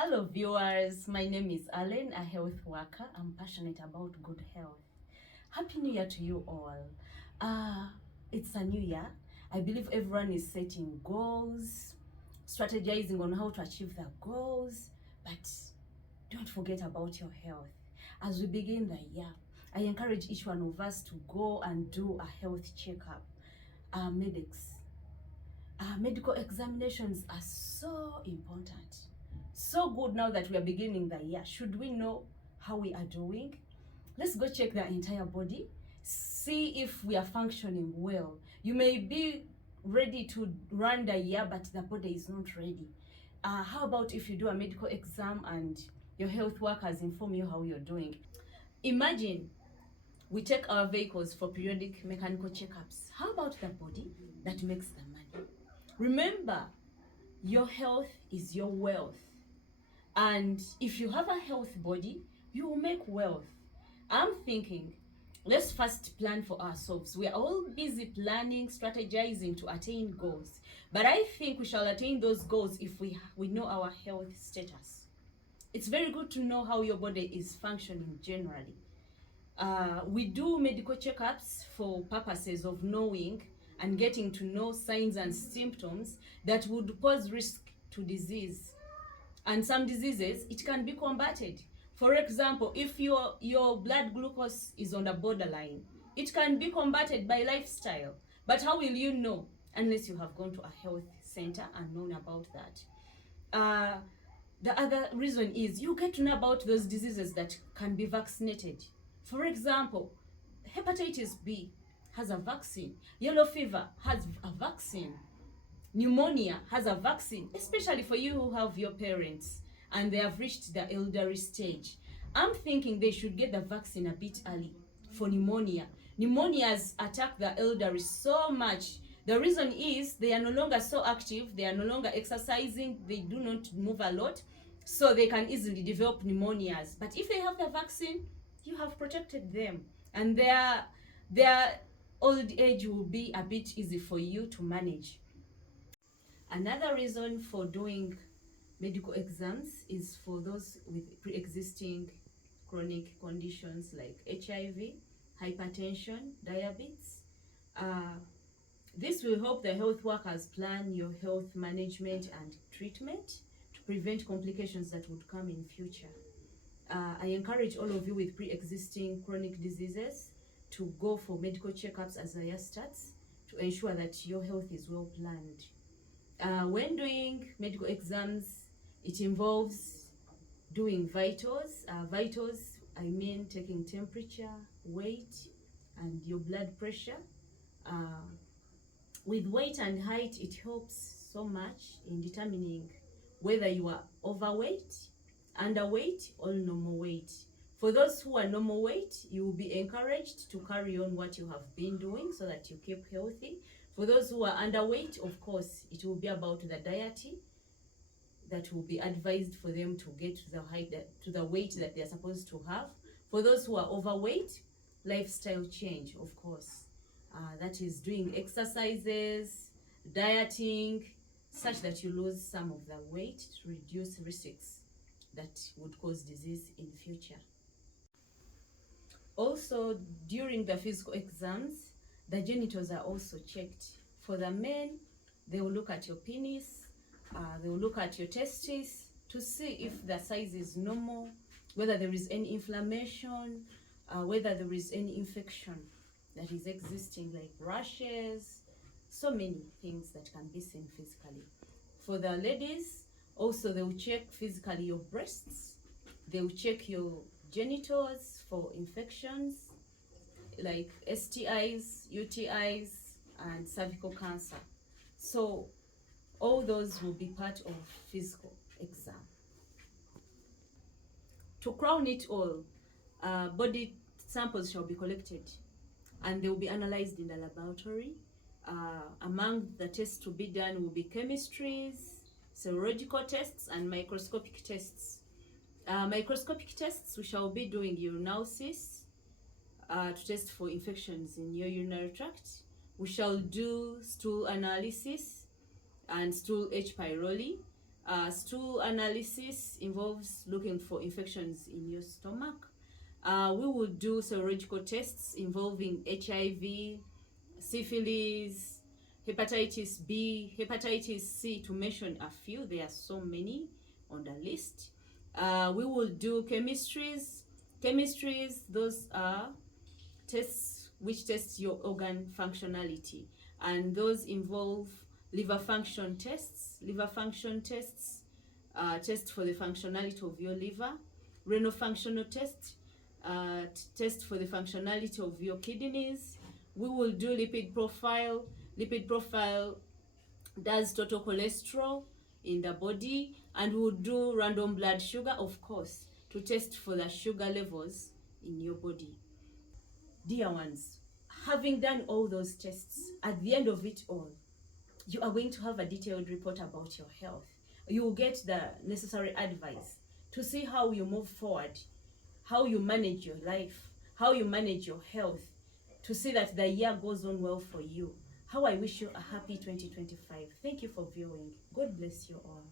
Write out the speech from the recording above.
Hello viewers, my name is Allen, a health worker. I'm passionate about good health. Happy New Year to you all. It's a new year. I believe everyone is setting goals, strategizing on how to achieve their goals, but don't forget about your health. As we begin the year, I encourage each one of us to go and do a health checkup. Medical examinations are so important. So good now that we are beginning the year. Should we know how we are doing? Let's go check the entire body, see if we are functioning well. You may be ready to run the year, but the body is not ready. How about if you do a medical exam and your health workers inform you how you're doing? Imagine we take our vehicles for periodic mechanical checkups. How about the body that makes the money? Remember, your health is your wealth. And if you have a healthy body, you will make wealth. I'm thinking, let's first plan for ourselves. We are all busy planning, strategizing to attain goals. But I think we shall attain those goals if we know our health status. It's very good to know how your body is functioning generally. We do medical checkups for purposes of knowing and getting to know signs and symptoms that would pose risk to disease. And some diseases, it can be combated. For example, if your blood glucose is on the borderline, it can be combated by lifestyle. But how will you know unless you have gone to a health center and known about that? The other reason is you get to know about those diseases that can be vaccinated. For example, hepatitis B has a vaccine. Yellow fever has a vaccine. Pneumonia has a vaccine, especially for you who have your parents and they have reached the elderly stage. I'm thinking they should get the vaccine a bit early for pneumonia. Pneumonia has attacked the elderly so much. The reason is they are no longer so active, they are no longer exercising, they do not move a lot, so they can easily develop pneumonias. But if they have the vaccine, you have protected them, and their old age will be a bit easy for you to manage. Another reason for doing medical exams is for those with pre-existing chronic conditions like HIV, hypertension, diabetes. This will help the health workers plan your health management and treatment to prevent complications that would come in future. I encourage all of you with pre-existing chronic diseases to go for medical checkups as the year starts to ensure that your health is well planned. When doing medical exams, it involves doing vitals. Vitals, I mean taking temperature, weight, and your blood pressure. With weight and height, it helps so much in determining whether you are overweight, underweight, or normal weight. For those who are normal weight, you will be encouraged to carry on what you have been doing so that you keep healthy. For those who are underweight, of course, it will be about the diet that will be advised for them to get to the height, to the weight that they are supposed to have. For those who are overweight, lifestyle change, of course. That is doing exercises, dieting, such that you lose some of the weight to reduce risks that would cause disease in future. Also, during the physical exams, the genitals are also checked. For the men, they will look at your penis, they will look at your testes to see if the size is normal, whether there is any inflammation, whether there is any infection that is existing, like rashes, so many things that can be seen physically. For the ladies, also they will check physically your breasts, they will check your genitals for infections like STIs, UTIs, and cervical cancer. So all those will be part of physical exam. To crown it all, body samples shall be collected and they will be analyzed in the laboratory. Among the tests to be done will be chemistries, serological tests, and microscopic tests. Microscopic tests, we shall be doing urinalysis to test for infections in your urinary tract. We shall do stool analysis and stool H. pylori. Stool analysis involves looking for infections in your stomach. We will do serological tests involving HIV, syphilis, hepatitis B, hepatitis C, to mention a few. There are so many on the list. We will do chemistries. Those are tests which test your organ functionality, and those involve liver function tests. Test for the functionality of your liver. Renal functional test, test for the functionality of your kidneys. We will do lipid profile. Lipid profile does total cholesterol in the body, and we will do random blood sugar, of course, to test for the sugar levels in your body. Dear ones, having done all those tests, at the end of it all, you are going to have a detailed report about your health. You will get the necessary advice to see how you move forward, how you manage your life, how you manage your health, to see that the year goes on well for you. How I wish you a happy 2025. Thank you for viewing. God bless you all.